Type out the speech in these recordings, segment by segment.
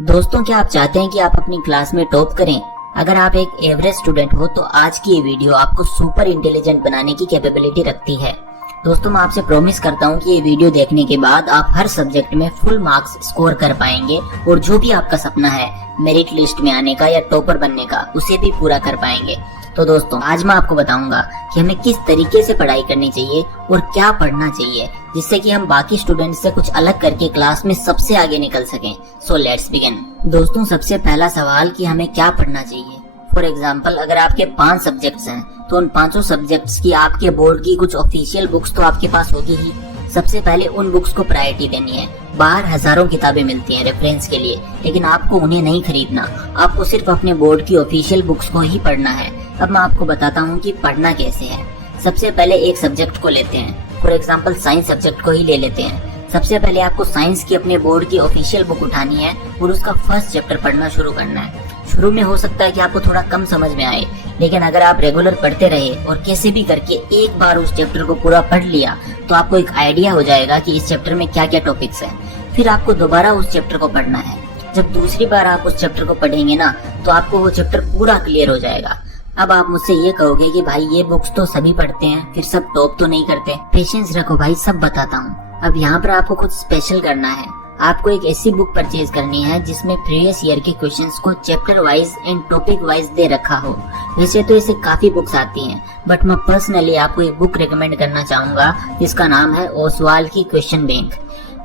दोस्तों, क्या आप चाहते हैं कि आप अपनी क्लास में टॉप करें? अगर आप एक एवरेज स्टूडेंट हो तो आज की ये वीडियो आपको सुपर इंटेलिजेंट बनाने की कैपेबिलिटी रखती है। दोस्तों, मैं आपसे प्रॉमिस करता हूँ कि ये वीडियो देखने के बाद आप हर सब्जेक्ट में फुल मार्क्स स्कोर कर पाएंगे और जो भी आपका सपना है मेरिट लिस्ट में आने का या टॉपर बनने का, उसे भी पूरा कर पाएंगे। तो दोस्तों, आज मैं आपको बताऊंगा कि हमें किस तरीके से पढ़ाई करनी चाहिए और क्या पढ़ना चाहिए जिससे कि हम बाकी स्टूडेंट से कुछ अलग करके क्लास में सबसे आगे निकल सकें। So let's begin. दोस्तों, सबसे पहला सवाल कि हमें क्या पढ़ना चाहिए। फॉर एग्जाम्पल, अगर आपके 5 सब्जेक्ट्स हैं तो उन 5 सब्जेक्ट्स की आपके बोर्ड की कुछ ऑफिशियल बुक्स तो आपके पास होगी ही। सबसे पहले उन बुक्स को प्रायोरिटी देनी है। बाहर हजारों किताबें मिलती हैं रेफरेंस के लिए, लेकिन आपको उन्हें नहीं खरीदना, आपको सिर्फ अपने बोर्ड की ऑफिशियल बुक्स को ही पढ़ना है। अब मैं आपको बताता हूँ कि पढ़ना कैसे है। सबसे पहले एक सब्जेक्ट को लेते हैं। फॉर एग्जाम्पल, साइंस सब्जेक्ट को ही ले लेते हैं। सबसे पहले आपको साइंस की अपने बोर्ड की ऑफिशियल बुक उठानी है और उसका फर्स्ट चैप्टर पढ़ना शुरू करना है। शुरू में हो सकता है कि आपको थोड़ा कम समझ में आए, लेकिन अगर आप रेगुलर पढ़ते रहे और कैसे भी करके एक बार उस चैप्टर को पूरा पढ़ लिया तो आपको एक आइडिया हो जाएगा कि इस चैप्टर में क्या क्या टॉपिक्स हैं। फिर आपको दोबारा उस चैप्टर को पढ़ना है। जब दूसरी बार आप उस चैप्टर को पढ़ेंगे ना, तो आपको वो चैप्टर पूरा क्लियर हो जाएगा। अब आप मुझसे ये कहोगे कि भाई ये बुक्स तो सभी पढ़ते हैं, फिर सब टॉप तो नहीं करते। पेशेंस रखो भाई, सब बताता हूँ। अब यहाँ पर आपको कुछ स्पेशल करना है। आपको एक ऐसी बुक परचेज करनी है जिसमें प्रीवियस ईयर के क्वेश्चंस को chapter wise and topic wise दे रखा हो। वैसे तो ऐसे काफी बुक्स आती हैं, बट मैं पर्सनली आपको एक बुक रिकमेंड करना चाहूंगा जिसका नाम है ओसवाल की क्वेश्चन बैंक।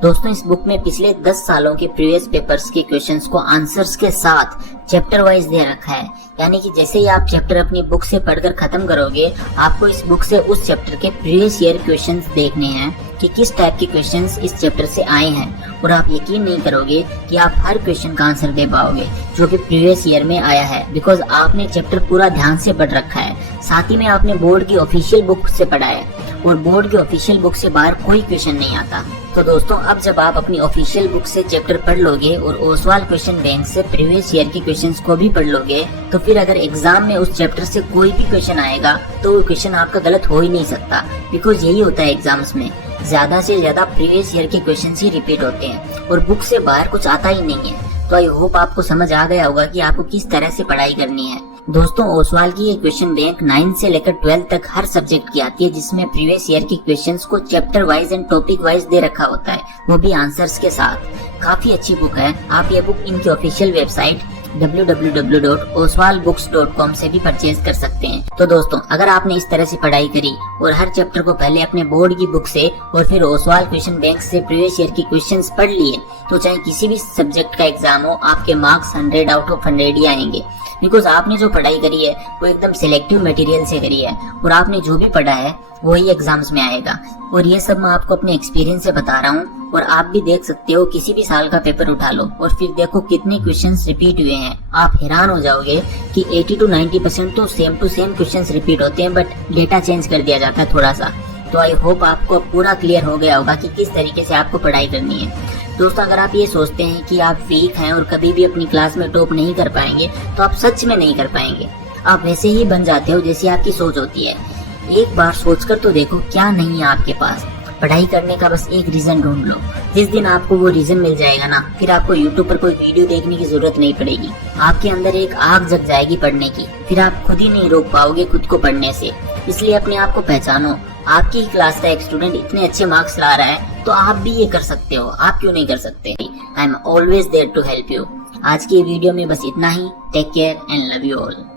दोस्तों, इस बुक में पिछले 10 सालों के प्रीवियस पेपर्स के क्वेश्चंस को आंसर्स के साथ चैप्टर वाइज दे रखा है। यानी कि जैसे ही आप चैप्टर अपनी बुक से पढ़कर खत्म करोगे, आपको इस बुक से उस चैप्टर के प्रीवियस ईयर क्वेश्चंस देखने हैं कि किस टाइप के क्वेश्चंस इस चैप्टर से आए हैं, और आप यकीन नहीं करोगे कि आप हर क्वेश्चन का आंसर दे पाओगे जो कि प्रीवियस ईयर में आया है, बिकॉज आपने चैप्टर पूरा ध्यान से पढ़ रखा है। साथ ही में आपने बोर्ड की ऑफिशियल बुक से पढ़ा है, और बोर्ड की ऑफिशियल बुक से बाहर कोई क्वेश्चन नहीं आता। तो दोस्तों, अब जब आप अपनी ऑफिशियल बुक से चैप्टर पढ़ लोगे और ओसवाल क्वेश्चन बैंक से प्रीवियस ईयर के क्वेश्चंस को भी पढ़ लोगे, तो फिर अगर एग्जाम में उस चैप्टर से कोई भी क्वेश्चन आएगा तो वो क्वेश्चन आपका गलत हो ही नहीं सकता, बिकॉज यही होता है एग्जाम्स में, ज्यादा से ज्यादा प्रीवियस ईयर के क्वेश्चंस ही रिपीट होते हैं और बुक से बाहर कुछ आता ही नहीं है। तो आई होप आपको समझ आ गया होगा कि आपको किस तरह से पढ़ाई करनी है। दोस्तों, ओसवाल की ये क्वेश्चन बैंक 9 से लेकर 12 तक हर सब्जेक्ट की आती है, जिसमें प्रीवियस ईयर के क्वेश्चंस को chapter wise and topic wise दे रखा होता है, वो भी आंसर्स के साथ। काफी अच्छी बुक है। आप ये बुक इनकी ऑफिशियल वेबसाइट www.oswalbooks.com से भी परचेज कर सकते हैं। तो दोस्तों, अगर आपने इस तरह से पढ़ाई करी और हर चैप्टर को पहले अपने बोर्ड की बुक से और फिर ओसवाल क्वेश्चन बैंक से प्रीवियस ईयर के क्वेश्चंस पढ़ लिए, तो चाहे किसी भी सब्जेक्ट का एग्जाम हो, आपके मार्क्स 100 आउट ऑफ 100 ही आएंगे। बिकॉज आपने जो पढ़ाई करी है वो एकदम सिलेक्टिव मटेरियल से करी है और आपने जो भी पढ़ा है वही एग्जाम्स में आएगा। और ये सब मैं आपको अपने एक्सपीरियंस से बता रहा हूँ, और आप भी देख सकते हो। किसी भी साल का पेपर उठा लो और फिर देखो कितने क्वेश्चंस रिपीट हुए हैं। आप हैरान हो जाओगे कि 80 to 90% तो same to same questions repeat होते हैं, बट डेटा चेंज कर दिया जाता है थोड़ा सा। तो आई होप आपको पूरा क्लियर हो गया होगा कि किस तरीके से आपको पढ़ाई करनी है। दोस्तों, अगर आप ये सोचते हैं कि आप वीक हैं और कभी भी अपनी क्लास में टॉप नहीं कर पाएंगे, तो आप सच में नहीं कर पाएंगे। आप वैसे ही बन जाते हो जैसी आपकी सोच होती है। एक बार सोचकर तो देखो क्या नहीं है आपके पास। पढ़ाई करने का बस एक रीजन ढूंढ लो। जिस दिन आपको वो रीजन मिल जाएगा ना, फिर आपको यूट्यूब पर कोई वीडियो देखने की जरूरत नहीं पड़ेगी। आपके अंदर एक आग जग जाएगी पढ़ने की, फिर आप खुद ही नहीं रोक पाओगे खुद को पढ़ने से। इसलिए अपने आप को पहचानो। आपकी ही क्लास का एक स्टूडेंट इतने अच्छे मार्क्स ला रहा है, तो आप भी ये कर सकते हो। आप क्यों नहीं कर सकते? I am always there to help you. आज की वीडियो में बस इतना ही। Take care and love you all.